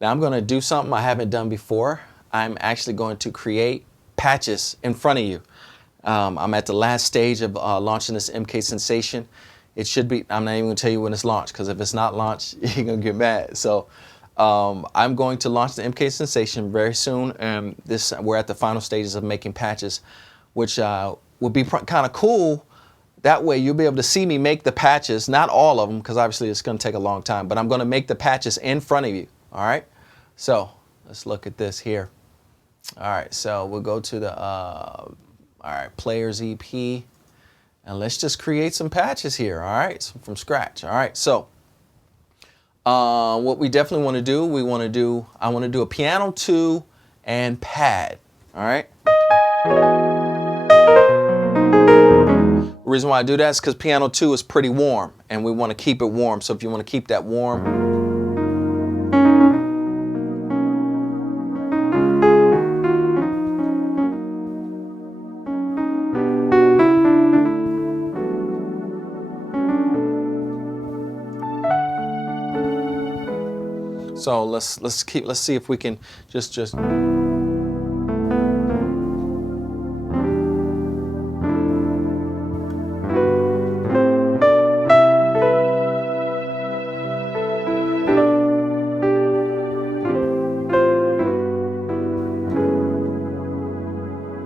Now I'm going to do something I haven't done before. I'm actually going to create patches in front of you. I'm at the last stage of launching this MKSensation. It should be, I'm not even going to tell you when it's launched, because if it's not launched, you're going to get mad. So I'm going to launch the MKSensation very soon, and we're at the final stages of making patches, which would be kind of cool. That way you'll be able to see me make the patches, not all of them, because obviously it's going to take a long time, but I'm going to make the patches in front of you. All right, so let's look at this here. All right, so we'll go to the all right, Players EP, and let's just create some patches here. All right, so from scratch. All right, so what we definitely want to do, I want to do a piano 2 and pad. All right. The reason why I do that is because piano 2 is pretty warm, and we want to keep it warm. So if you want to keep that warm. So let's see if we can just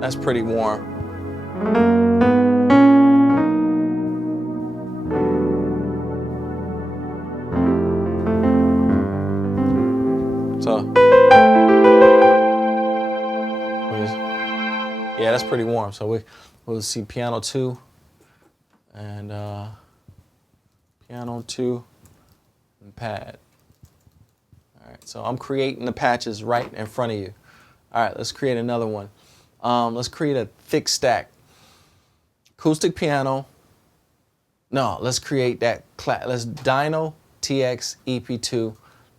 that's pretty warm. So yeah, that's pretty warm. So we'll see piano 2 and piano 2 and pad. All right, so I'm creating the patches right in front of you. All right, let's create another one. Let's create a thick stack. Acoustic piano. No, let's create that. Let's Dyno TX EP2.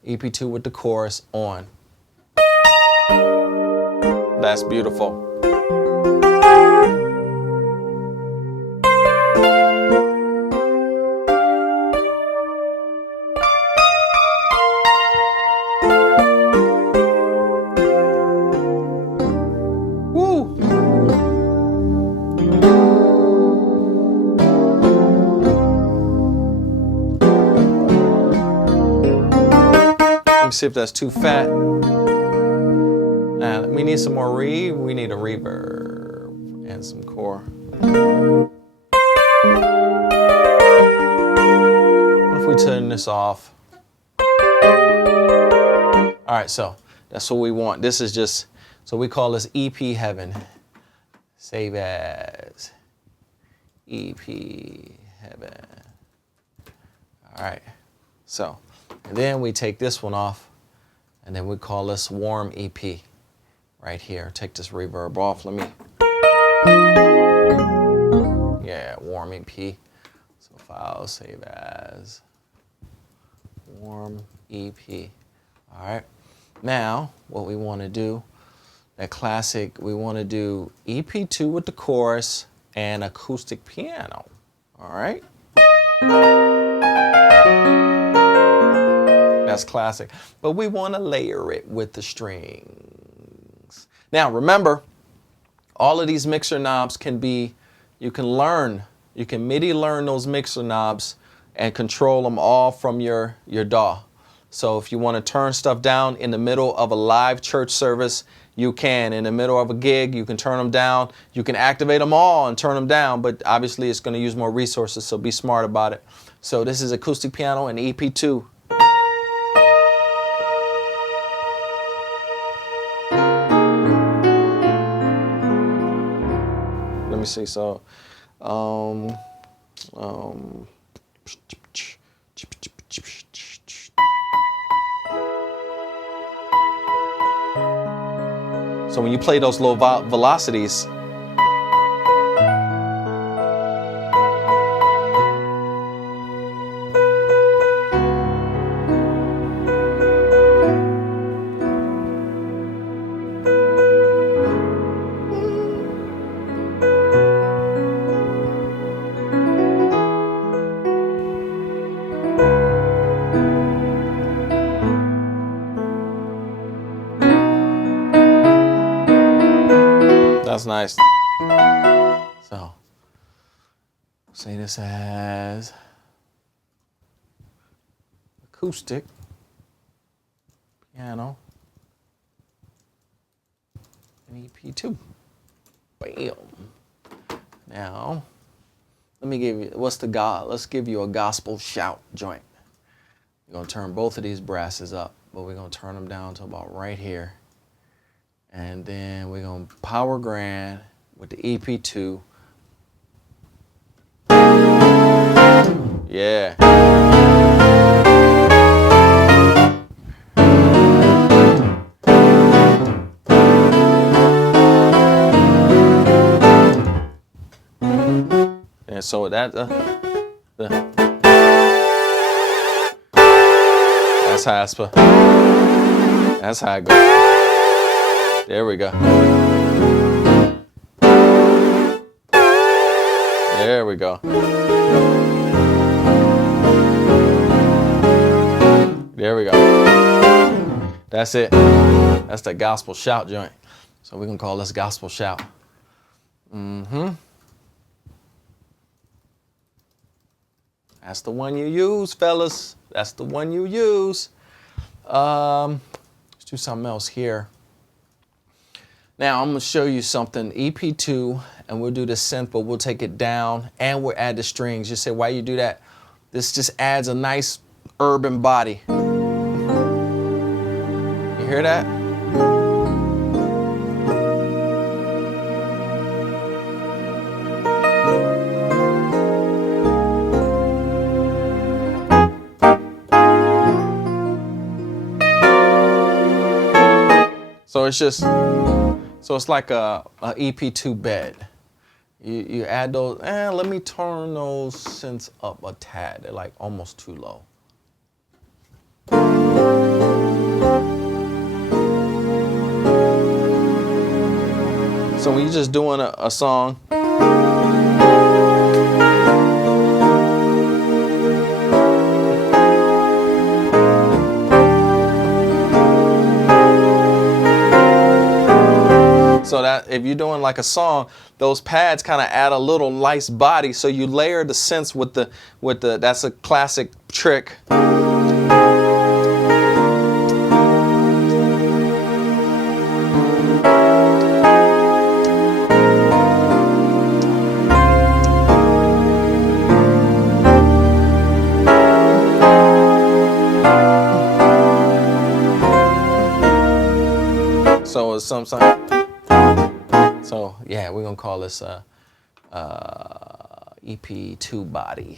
EP2 with the chorus on. That's beautiful. Woo! Let me see if that's too fat. We need some more we need a reverb and some core. What if we turn this off? All right, so that's what we want. This is just, so we call this EP Heaven. Save as EP Heaven. All right, so, and then we take this one off, and then we call this Warm EP right here. Take this reverb off. Let me, yeah, Warm EP. So file, save as Warm EP. All right, now what we want to do, that classic, we want to do EP2 with the chorus and acoustic piano. All right. That's classic, but we want to layer it with the strings. Now remember, all of these mixer knobs can be, you can MIDI learn those mixer knobs and control them all from your DAW. So if you want to turn stuff down in the middle of a live church service, you can. In the middle of a gig, you can turn them down. You can activate them all and turn them down, but obviously it's going to use more resources, so be smart about it. So this is acoustic piano and EP2. Let me see, so so when you play those low velocities, nice. So, say this as acoustic piano and EP2. Bam. Now, let me give you, let's give you a gospel shout joint. We're gonna turn both of these brasses up, but we're gonna turn them down to about right here. And then we're gonna power grand with the EP2. Yeah. And so that's how that's how I go. There we go. There we go. There we go. That's it. That's the gospel shout joint. So we're gonna call this gospel shout. That's the one you use, fellas. That's the one you use. Let's do something else here. Now I'm gonna show you something, EP2, and we'll do the synth, but we'll take it down and we'll add the strings. You say, why you do that? This just adds a nice urban body. You hear that? So it's just, so it's like a EP2 bed. You add those, let me turn those synths up a tad. They're like almost too low. So when you're just doing a song, so that if you're doing like a song, those pads kind of add a little nice body. So you layer the synths with the that's a classic trick. So it's something. So yeah, we're gonna call this EP2 body.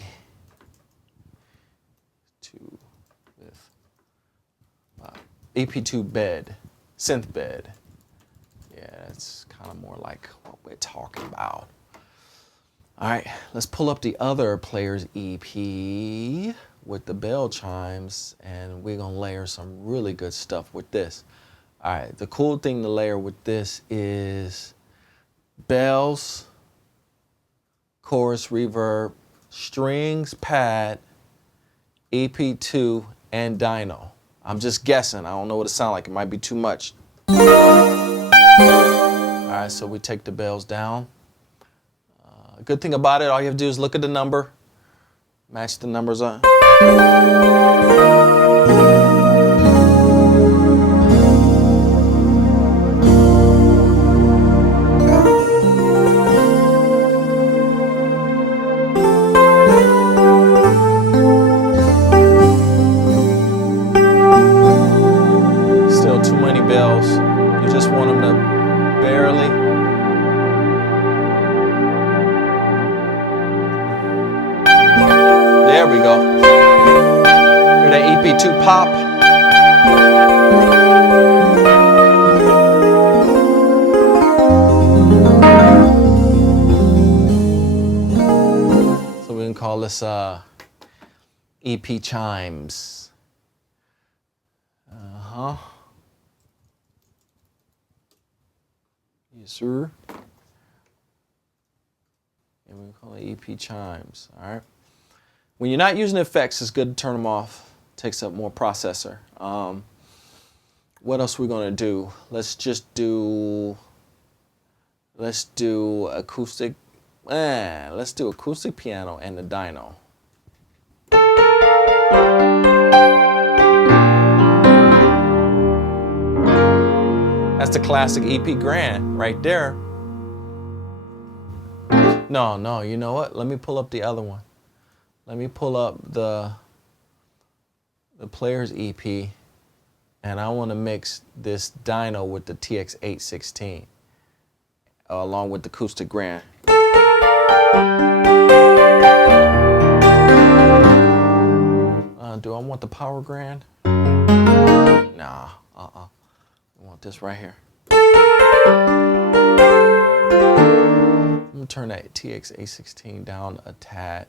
EP2 bed, synth bed. Yeah, that's kind of more like what we're talking about. All right, let's pull up the other player's EP with the bell chimes, and we're gonna layer some really good stuff with this. All right, the cool thing to layer with this is bells, chorus, reverb, strings, pad, EP2, and Dyno. I'm just guessing. I don't know what it sounds like. It might be too much. All right, so we take the bells down. Good thing about it, all you have to do is look at the number, match the numbers up. Still too many bells. You just want them to barely. There we go. Hear that EP2 pop? So we can call this EP chimes. Yes, sir. And we call it EP chimes. All right. When you're not using effects, it's good to turn them off. Takes up more processor. What else are we gonna do? Let's just do Let's do acoustic. Let's do acoustic piano and the Dyno. That's the classic EP Grand right there. No, you know what? Let me pull up the other one. Let me pull up the Players EP, and I want to mix this Dyno with the TX-816 along with the acoustic Grand. Do I want the Power Grand? Nah, I want this right here. I'm gonna turn that TX-816 down a tad.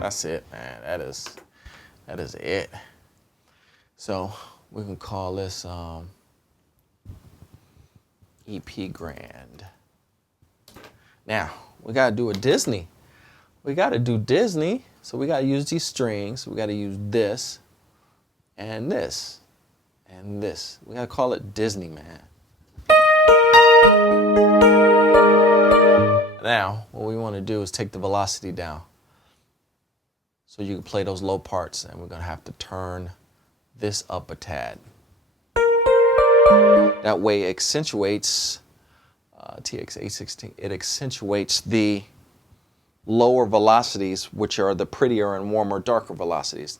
That's it, man. That is it. So we can call this EP Grand. Now we gotta do a Disney. We gotta do Disney. So we gotta use these strings. We gotta use this and this and this. We gotta call it Disney, man. Now what we want to do is take the velocity down, so you can play those low parts, and we're gonna have to turn this up a tad. That way it accentuates TX-816. It accentuates the lower velocities, which are the prettier and warmer, darker velocities.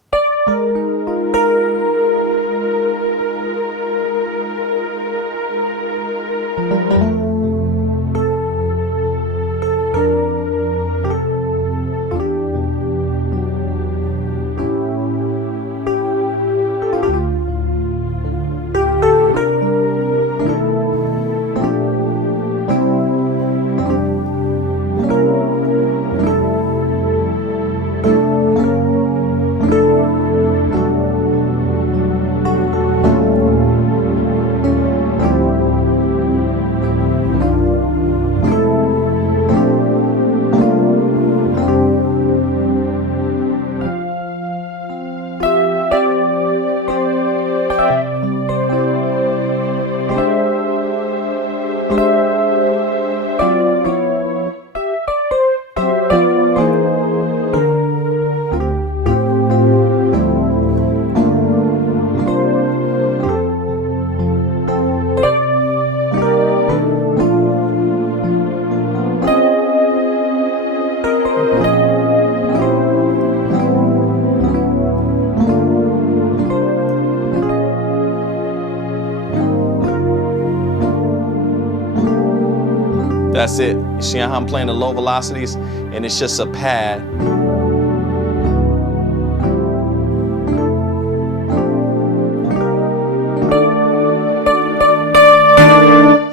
That's it. You see how I'm playing the low velocities, and it's just a pad.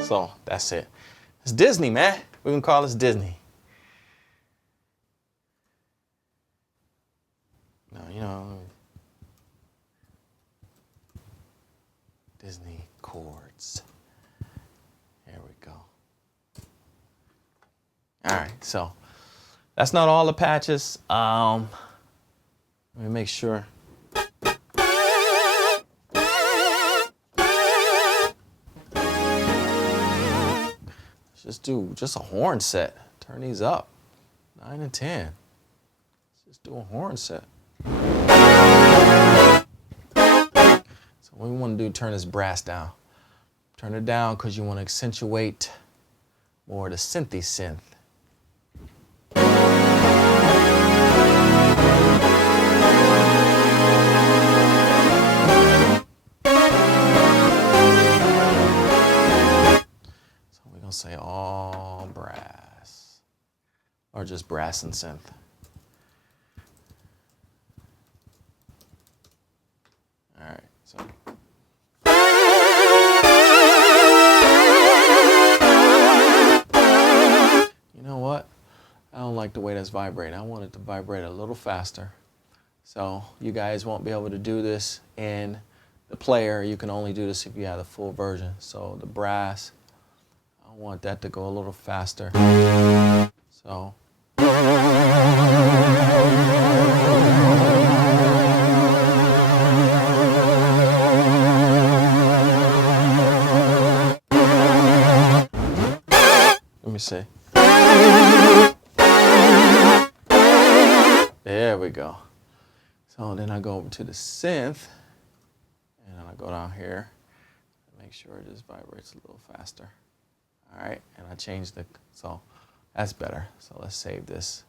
So that's it. It's Disney, man. We can call this Disney. No, you know, Disney chords. There we go. All right, so that's not all the patches. Let me make sure. Let's just do just a horn set. Turn these up, 9 and 10. Let's just do a horn set. So what we want to do, turn this brass down. Turn it down because you want to accentuate more of the synthy synth. So we're gonna say all brass, or just brass and synth. All right, so. You know what? I don't like the way that's vibrating. I want it to vibrate a little faster. So you guys won't be able to do this in the player. You can only do this if you have the full version. So the brass, I want that to go a little faster. So. see. There we go. So then I go over to the synth, and then I go down here, make sure it just vibrates a little faster. All right, and I change the, so that's better. So let's save this.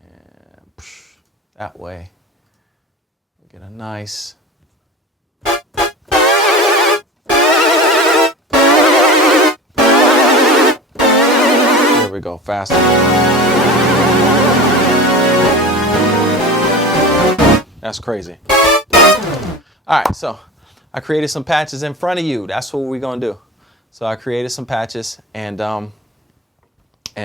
And that way, we get a nice. There we go, faster. That's crazy. All right, so I created some patches in front of you. That's what we're gonna do. So I created some patches, and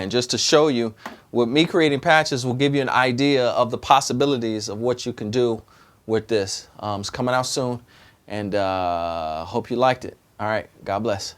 just to show you, with me creating patches will give you an idea of the possibilities of what you can do with this. It's coming out soon, and hope you liked it. All right, God bless.